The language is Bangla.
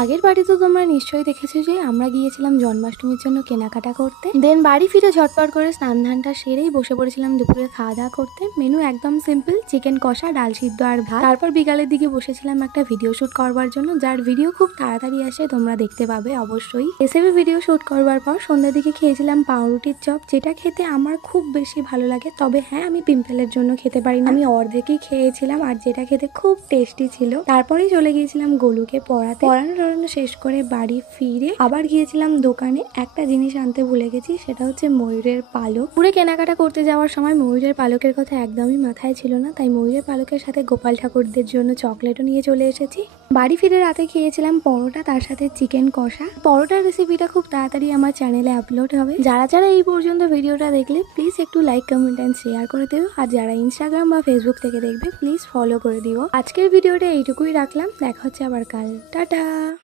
আগের বাড়ি তো তোমরা নিশ্চয়ই দেখেছো যে আমরা গিয়েছিলাম জন্মাষ্টমীর জন্য কেনাকাটা করতে। দেন বাড়ি ফিরে ঝটপট করে স্নান ধানটা সেরেই বসে পড়েছিলাম দুপুরে খাওয়া দাওয়া করতে। মেনু একদম সিম্পল, চিকেন কষা, ডাল সিদ্ধ আর ভাত। তারপর বিকালের দিকে বসেছিলাম একটা ভিডিও শুট করবার জন্য, যার ভিডিও খুব তাড়াতাড়ি আসে, তোমরা দেখতে পাবে অবশ্যই। এসএবি ভিডিও শুট করবার পর সন্ধ্যার দিকে খেয়েছিলাম পাউরুটির চপ, যেটা খেতে আমার খুব বেশি ভালো লাগে। তবে হ্যাঁ, আমি পিম্পলের জন্য খেতে পারি না, আমি অর্ধেকই খেয়েছিলাম, আর যেটা খেতে খুব টেস্টি ছিল। তারপরেই চলে গিয়েছিলাম গোলুকে পড়ানো শেষ করে বাড়ি ফিরে আবার গিয়েছিলাম দোকানে। একটা জিনিস আনতে ভুলে গেছি, সেটা হচ্ছে ময়ূরের পালক। পুরো কেনাকাটা করতে যাওয়ার সময় ময়ূরের পালকের কথা একদমই মাথায় ছিল না, তাই ময়ূরের পালকের সাথে গোপাল ঠাকুরদের জন্য চকলেটও নিয়ে চলে এসেছি। বাড়ি ফিরে রাতে খেয়েছিলাম পরোটা, তার সাথে চিকেন কষা। পরোটার রেসিপিটা খুব তাড়াতাড়ি আমার চ্যানেলে আপলোড হবে। যারা যারা এই পর্যন্ত ভিডিওটা দেখলে প্লিজ একটু লাইক, কমেন্ট এন্ড শেয়ার করে দিও। আর যারা ইনস্টাগ্রাম বা ফেসবুক থেকে দেখবে প্লিজ ফলো করে দিও। আজকের ভিডিওটা এইটুকুই রাখলাম, দেখা হচ্ছে আবার কাল। টাটা।